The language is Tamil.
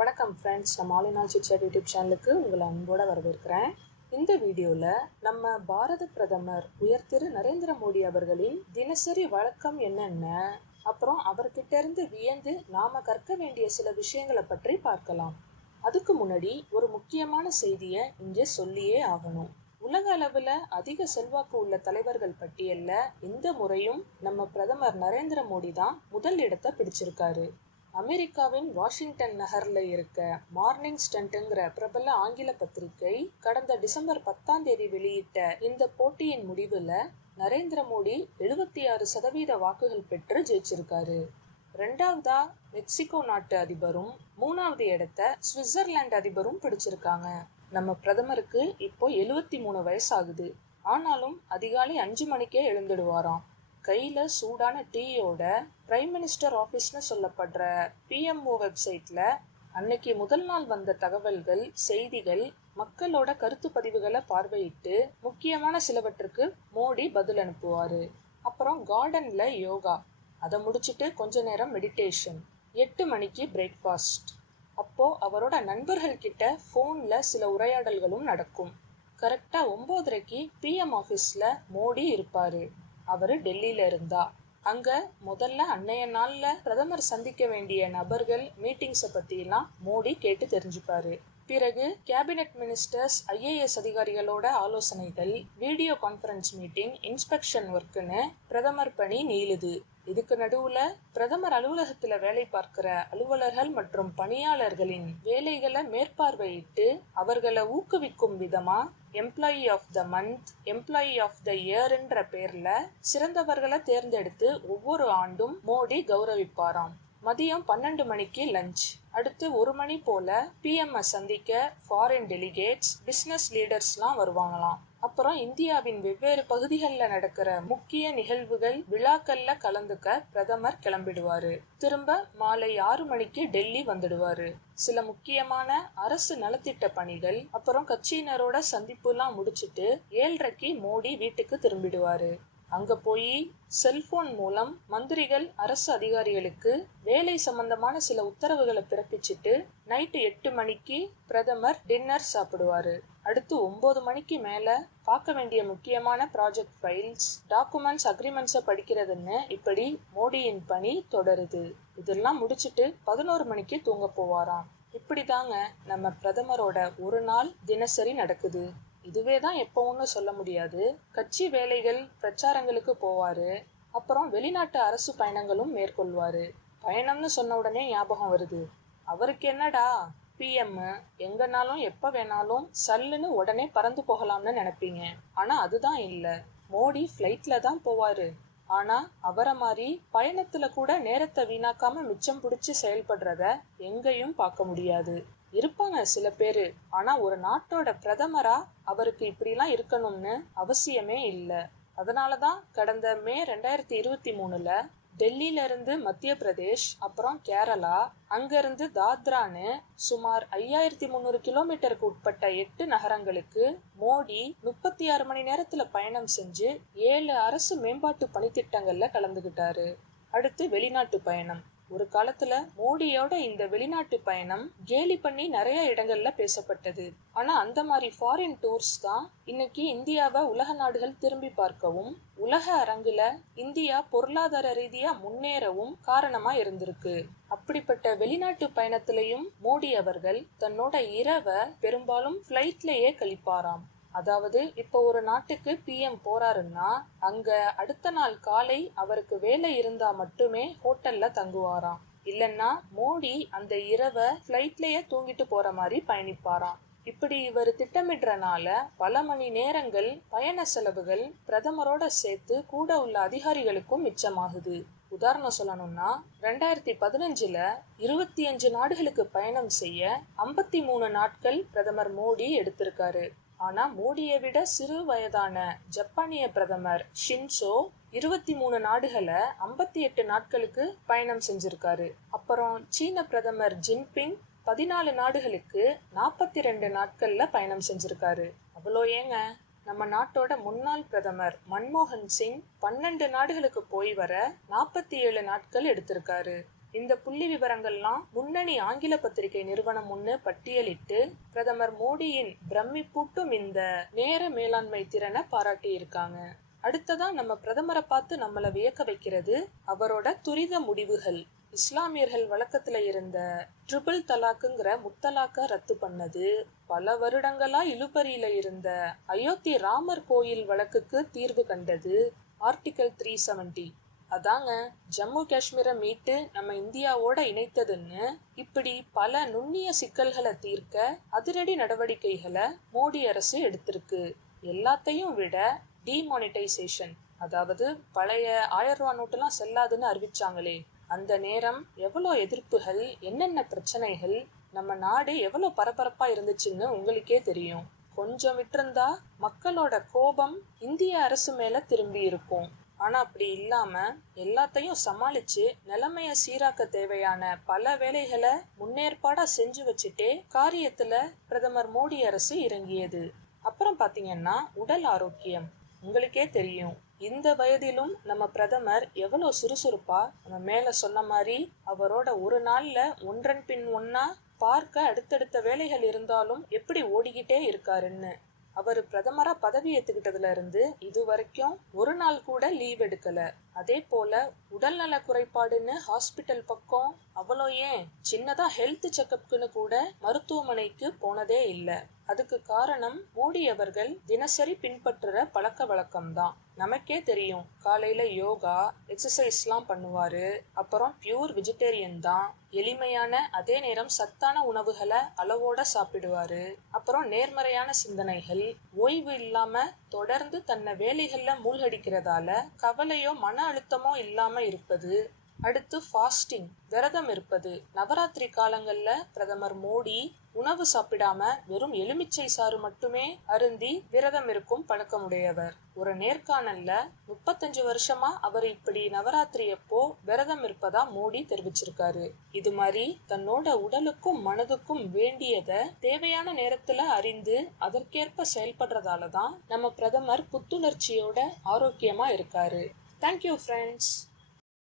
வணக்கம் ஃப்ரெண்ட்ஸ், நம்ம all in all chit chat YouTube சேனலுக்கு உங்களை அன்போடு வரவேற்கிறேன். இந்த வீடியோவில் நம்ம பாரத பிரதமர் உயர் நரேந்திர மோடி அவர்களின் தினசரி வழக்கம் என்னென்ன, அப்புறம் அவர்கிட்ட இருந்து வியந்து நாம கற்க வேண்டிய சில விஷயங்களை பற்றி பார்க்கலாம். அதுக்கு முன்னாடி ஒரு முக்கியமான செய்தியை இங்கே சொல்லியே ஆகணும். உலக அளவில் அதிக செல்வாக்கு உள்ள தலைவர்கள் பட்டியல்ல இந்த முறையும் நம்ம பிரதமர் நரேந்திர மோடி தான் முதல் இடத்தை பிடிச்சிருக்காரு. அமெரிக்காவின் வாஷிங்டன் நகர்ல இருக்க மார்னிங் ஸ்டண்ட்ங்கிற பிரபல ஆங்கில பத்திரிகை கடந்த டிசம்பர் 10 வெளியிட்ட இந்த போட்டியின் முடிவுல நரேந்திர மோடி 76% வாக்குகள் பெற்று ஜெயிச்சிருக்காரு. ரெண்டாவதா மெக்சிகோ நாட்டு அதிபரும், மூணாவது இடத்தை சுவிட்சர்லாந்து அதிபரும் பிடிச்சிருக்காங்க. நம்ம பிரதமருக்கு இப்போ 73 வயசாகுது. ஆனாலும் அதிகாலை 5 மணிக்கே எழுந்துடுவாராம். கையில சூடான டீயோட பிரைம் மினிஸ்டர் ஆஃபீஸ்னு சொல்லப்படுற PMO வெப்சைட்ல அன்னைக்கு முதல் நாள் வந்த தகவல்கள், செய்திகள், மக்களோட கருத்து பதிவுகளை பார்வையிட்டு முக்கியமான சிலவற்றுக்கு மோடி பதில் அனுப்புவாரு. அப்புறம் கார்டன்ல யோகா, அதை முடிச்சுட்டு கொஞ்ச நேரம் மெடிடேஷன், 8 மணிக்கு பிரேக்ஃபாஸ்ட். அப்போ அவரோட நண்பர்கள் கிட்ட போன்ல சில உரையாடல்களும் நடக்கும். கரெக்டா 9:30க்கு PM ஆஃபீஸ்ல மோடி இருப்பாரு. அவரு டெல்லியில இருந்தா அங்க முதல்ல அன்னைய நாள்ல பிரதமர் சந்திக்க வேண்டிய நபர்கள், மீட்டிங்ஸை பத்தி எல்லாம் மோடி கேட்டு தெரிஞ்சுப்பாரு. பிறகு கேபினெட் மினிஸ்டர்ஸ், IAS அதிகாரிகளோட ஆலோசனைகள், வீடியோ கான்ஃபரன்ஸ் மீட்டிங், இன்ஸ்பெக்ஷன் ஒர்க்குன்னு பிரதமர் பணி நீளுது. இதுக்கு நடுவுல பிரதமர் அலுவலகத்துல வேலை பார்க்கிற அலுவலர்கள் மற்றும் பணியாளர்களின் வேலைகளை மேற்பார்வையிட்டு அவர்களை ஊக்குவிக்கும் விதமா employee of the month, employee of the இயர்ன்ற பேர்ல சிறந்தவர்களை தேர்ந்தெடுத்து ஒவ்வொரு ஆண்டும் மோடி கௌரவிப்பாராம். மதியம் 12 மணிக்கு லஞ்ச். அடுத்து 1 மணி போல PM சந்திக்க ஃபாரின் டெலிகேட்ஸ், பிசினஸ் லீடர்ஸ்லாம் வருவாங்களாம். அப்புறம் இந்தியாவின் வெவ்வேறு பகுதிகளில் நடக்கிற முக்கிய நிகழ்வுகள், விழாக்கள்ல கலந்துக்க பிரதமர் கிளம்பிடுவாரு. திரும்ப மாலை 6 மணிக்கு டெல்லி வந்துடுவாரு. சில முக்கியமான அரசு நலத்திட்ட பணிகள், அப்புறம் கட்சியினரோட சந்திப்புலாம் முடிச்சிட்டு 7:30க்கு மோடி வீட்டுக்கு திரும்பிடுவாரு. அங்க போய் செல்போன் மூலம் மந்திரிகள், அரசு அதிகாரிகளுக்கு வேலை சம்பந்தமான சில உத்தரவுகளை பிறப்பிச்சுட்டு நைட்டு 8 மணிக்கு பிரதமர் டின்னர் சாப்பிடுவாரு. அடுத்து 9 மணிக்கு மேல பார்க்க வேண்டிய முக்கியமான ப்ராஜெக்ட் ஃபைல்ஸ், டாக்குமெண்ட்ஸ், அக்ரிமெண்ட்ஸை படிக்கிறதுன்னு இப்படி மோடியின் பணி தொடருது. இதெல்லாம் முடிச்சுட்டு 11 மணிக்கு தூங்க போவாராம். இப்படிதாங்க நம்ம பிரதமரோட ஒரு நாள் தினசரி நடக்குது. இதுவே தான் எப்பவும்னு சொல்ல முடியாது. கட்சி வேலைகள், பிரச்சாரங்களுக்கு போவாரு. அப்புறம் வெளிநாட்டு அரசு பயணங்களும் மேற்கொள்வாரு. பயணம்னு சொன்ன உடனே ஞாபகம் வருது, அவருக்கு என்னடா PM, எங்கனாலும் எப்ப வேணாலும் சல்லுன்னு உடனே பறந்து போகலாம்னு நினைப்பீங்க. ஆனா அதுதான் இல்ல. மோடி ஃப்ளைட்ல தான் போவாரு. ஆனா அவரை மாதிரி பயணத்துல கூட நேரத்தை வீணாக்காம மிச்சம் பிடிச்சு செயல்படுறத எங்கேயும் பார்க்க முடியாது. இருப்பாங்க சில பேரு, ஆனா ஒரு நாட்டோட பிரதமரா அவருக்கு இப்படிலாம் இருக்கணும்னு அவசியமே இல்லை. அதனாலதான் கடந்த மே 2023ல டெல்லியில இருந்து மத்திய பிரதேஷ், அப்புறம் கேரளா, அங்கிருந்து தாத்ரான்னு சுமார் 5300 கிலோமீட்டருக்கு உட்பட்ட 8 நகரங்களுக்கு மோடி 36 மணி நேரத்துல பயணம் செஞ்சு 7 அரசு மேம்பாட்டு பணித்திட்டங்கள்ல கலந்துகிட்டாரு. அடுத்து வெளிநாட்டு பயணம். ஒரு காலத்துல மோடியோட இந்த வெளிநாட்டு பயணம் கேலி பண்ணி நிறைய இடங்கள்ல பேசப்பட்டது. ஆனா அந்த மாதிரி ஃபாரின் டூர்ஸ் தான் இன்னைக்கு இந்தியாவை உலக நாடுகள் திரும்பி பார்க்கவும், உலக அரங்குல இந்தியா பொருளாதார ரீதியா முன்னேறவும் காரணமா இருந்திருக்கு. அப்படிப்பட்ட வெளிநாட்டு பயணத்திலையும் மோடி அவர்கள் தன்னோட இரவை பெரும்பாலும் ஃப்ளைட்லயே கழிப்பாராம். அதாவது இப்போ ஒரு நாட்டுக்கு PM போறாருன்னா அங்க அடுத்த நாள் காலை அவருக்கு வேலை இருந்தா மட்டுமே ஹோட்டல்ல தங்குவாராம். இல்லைன்னா மோடி அந்த இரவை ஃப்ளைட்லயே தூங்கிட்டு போற மாதிரி பயணிப்பாராம். இப்படி இவர் திட்டமிடுறனால பல மணி நேரங்கள் பயண செலவுகள் பிரதமரோட சேர்த்து கூட உள்ள அதிகாரிகளுக்கும் மிச்சமாகுது. உதாரணம் சொல்லணும்னா 2015ல 25 நாடுகளுக்கு பயணம் செய்ய 53 நாட்கள் பிரதமர் மோடி எடுத்திருக்காரு. ஆனா மோடியை விட சிறு வயதான ஜப்பானிய பிரதமர் ஷின்சோ 23 நாடுகளை 58 நாட்களுக்கு பயணம் செஞ்சிருக்காரு. அப்புறம் சீன பிரதமர் ஜின்பிங் 14 நாடுகளுக்கு 42 நாட்கள்ல பயணம் செஞ்சிருக்காரு. அவ்வளோ ஏங்க, நம்ம நாட்டோட முன்னாள் பிரதமர் மன்மோகன் சிங் 12 நாடுகளுக்கு போய் வர 47 நாட்கள் எடுத்திருக்காரு. இந்த புள்ளி விவரங்கள்லாம் முன்னணி ஆங்கில பத்திரிகை நிறுவனம் ஒன்று பட்டியலிட்டு பிரதமர் மோடியின் பிரமிப்பூட்டும் இந்த நேர மேலாண்மை திறனை பாராட்டி இருக்காங்க. அடுத்ததா நம்ம பிரதமரை பார்த்து நம்மளை வியக்க வைக்கிறது அவரோட துரித முடிவுகள். இஸ்லாமியர்கள் வழக்கத்துல இருந்த ட்ரிபிள் தலாக்குங்கிற முத்தலாக்க ரத்து பண்ணது, பல வருடங்களா இழுபறியில இருந்த அயோத்தி ராமர் கோயில் வழக்குக்கு தீர்வு கண்டது, ஆர்டிகல் 370 அதாங்க ஜம்மு காஷ்மீரை மீட்டு நம்ம இந்தியாவோட இணைத்ததுன்னு இப்படி பல நுண்ணிய சிக்கல்களை தீர்க்க அதிரடி நடவடிக்கைகளை மோடி அரசு எடுத்திருக்கு. எல்லாத்தையும் விட டிமானிட்டைசேஷன், அதாவது பழைய 1000 ரூபா நோட்டெல்லாம் செல்லாதுன்னு அறிவிச்சாங்களே, அந்த நேரம் எவ்வளோ எதிர்ப்புகள், என்னென்ன பிரச்சனைகள், நம்ம நாடு எவ்வளோ பரபரப்பா இருந்துச்சுன்னு உங்களுக்கே தெரியும். கொஞ்சம் விட்டிருந்தா மக்களோட கோபம் இந்திய அரசு மேல திரும்பி இருக்கும். ஆனா அப்படி இல்லாம எல்லாத்தையும் சமாளிச்சு நிலைமைய சீராக்க தேவையான பல வேலைகளை முன்னேற்பாடா செஞ்சு வச்சுட்டே காரியத்துல பிரதமர் மோடி அரசு இறங்கியது. அப்புறம் பாத்தீங்கன்னா உடல் ஆரோக்கியம். உங்களுக்கே தெரியும், இந்த வயதிலும் நம்ம பிரதமர் எவ்வளோ சுறுசுறுப்பா, நம்ம மேல சொன்ன மாதிரி அவரோட ஒரு நாள்ல ஒன்றன் பின் ஒன்னா பார்க்க அடுத்தடுத்த வேலைகள் இருந்தாலும் எப்படி ஓடிக்கிட்டே இருக்காருன்னு. அவர் பிரதமரா பதவி ஏத்துக்கிட்டதுல இருந்து இது வரைக்கும் ஒரு நாள் கூட லீவ் எடுக்கல. அதே போல உடல்நல குறைபாடுன்னு ஹாஸ்பிட்டல் பக்கம், அவ்வளோ ஏன் சின்னதா ஹெல்த் செக்அப்க்குன்னு கூட மருத்துவமனைக்கு போனதே இல்லை. அதுக்கு காரணம் மோடி அவர்கள் தினசரி பின்பற்றுற பழக்க வழக்கம்தான். நமக்கே தெரியும், காலையில யோகா எக்ஸசைஸ்லாம் பண்ணுவாரு, அப்புறம் பியூர் வெஜிடேரியன் தான், எளிமையான அதே நேரம் சத்தான உணவுகளை அளவோட சாப்பிடுவாரு, அப்புறம் நேர்மறையான சிந்தனைகள், ஓய்வு இல்லாம தொடர்ந்து தன்னை வேலைகள்ல மூழ்கடிக்கிறதால கவலையோ மன அழுத்தமோ இல்லாம இருப்பது, அடுத்து ஃபாஸ்டிங் விரதம் இருப்பது. நவராத்திரி காலங்கள்ல பிரதமர் மோடி உணவு சாப்பிடாம வெறும் எலுமிச்சை சாறு மட்டுமே அருந்தி விரதம் இருக்கும் பழக்கமுடையவர். ஒரு நேர்காணல்ல 35 வருஷமா அவர் இப்படி நவராத்திரி அப்போ விரதம் இருப்பதா மோடி தெரிவிச்சிருக்காரு. இது மாதிரி தன்னோட உடலுக்கும் மனதுக்கும் வேண்டியத தேவையான நேரத்துல அறிந்து அதற்கேற்ப செயல்படுறதாலதான் நம்ம பிரதமர் புத்துணர்ச்சியோட ஆரோக்கியமா இருக்காரு. Thank you friends.